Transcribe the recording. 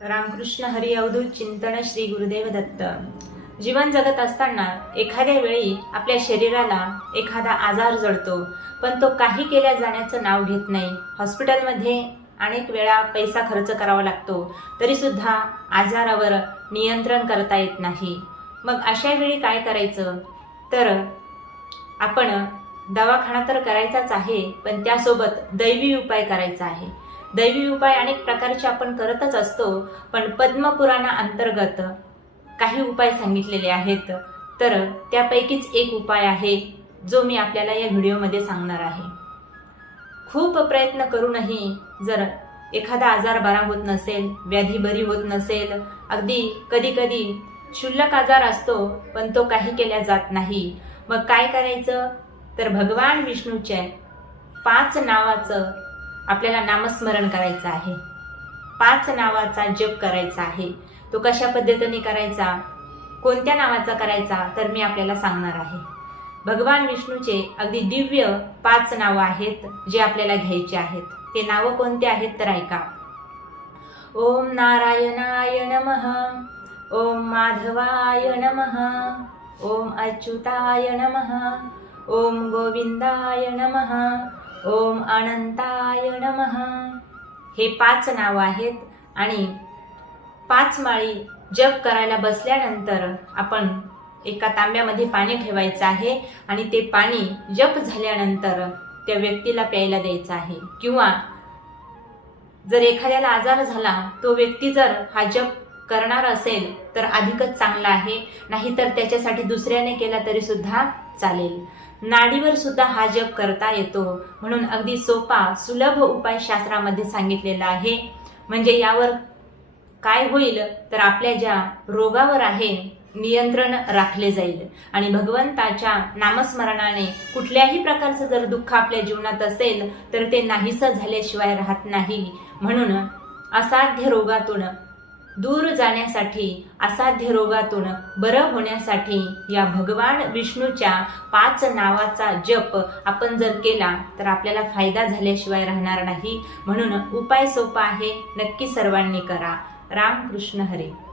रामकृष्ण हरी अवधूत चिंतन श्री गुरुदेव दत्त. जीवन जगत असताना एखाद्या वेळी आपल्या शरीराला एखादा आजार जडतो पण तो काही केल्या जाण्याचं नाव घेत नाही. हॉस्पिटलमध्ये अनेक वेळा पैसा खर्च करावा लागतो तरीसुद्धा आजारावर नियंत्रण करता येत नाही. मग अशा वेळी काय करायचं? तर आपण दवाखाना तर करायचाच आहे पण त्यासोबत दैवी उपाय करायचा आहे. दैवी उपाय अनेक प्रकारचे आपण करतच असतो पण पद्मपुराणा अंतर्गत काही उपाय सांगितलेले आहेत. तर त्यापैकीच एक उपाय आहे जो मी आपल्याला या व्हिडिओमध्ये सांगणार आहे. खूप प्रयत्न करूनही जर एखादा आजार बरा होत नसेल व्याधी बरी होत नसेल अगदी कधी कधी क्षुल्लक आजार असतो पण तो काही केल्या जात नाही. मग काय करायचं? तर भगवान विष्णूच्या पाच नावाचं आपल्याला नामस्मरण करायचं आहे. पाच नावाचा जप करायचा आहे. तो कशा पद्धतीने करायचा? कोणत्या नावाचा करायचा? तर मी आपल्याला सांगणार आहे. भगवान विष्णूचे अगदी दिव्य पाच नावं आहेत जे आपल्याला घ्यायचे आहेत. ते नावं कोणते आहेत तर ऐका. ओम नारायणाय नम. ओम माधवाय नम. ओम अच्युताय नमः. ओम गोविंदाय नमः. ओम अनंताय नमः. हे पाच नावं आहेत आणि पाच माळी जप करायला बसल्यानंतर आपण एका तांब्यामध्ये पाणी ठेवायचं आहे आणि ते पाणी जप झाल्यानंतर त्या व्यक्तीला प्यायला द्यायचं आहे. किंवा जर एखाद्याला आजार झाला तो व्यक्ती जर हा जप करणार असेल तर अधिकच चांगला आहे. नाहीतर त्याच्यासाठी दुसऱ्याने केला तरी सुद्धा चालेल. नाडीवर सुद्धा हा जप करता येतो. म्हणून अगदी सोपा सुलभ उपाय शास्त्रामध्ये सांगितलेला आहे. म्हणजे यावर काय होईल तर आपल्या ज्या रोगावर आहे नियंत्रण राखले जाईल. आणि भगवंताच्या नामस्मरणाने कुठल्याही प्रकारचं जर दुःख आपल्या जीवनात असेल तर ते नाहीसं झाल्याशिवाय राहत नाही. म्हणून असाध्य रोगातून दूर जाण्यासाठी असाध्य रोगातून बरं होण्यासाठी या भगवान विष्णूच्या पाच नावाचा जप आपण जर केला तर आपल्याला फायदा झाल्याशिवाय राहणार नाही. म्हणून उपाय सोपा आहे नक्की सर्वांनी करा. रामकृष्ण हरे.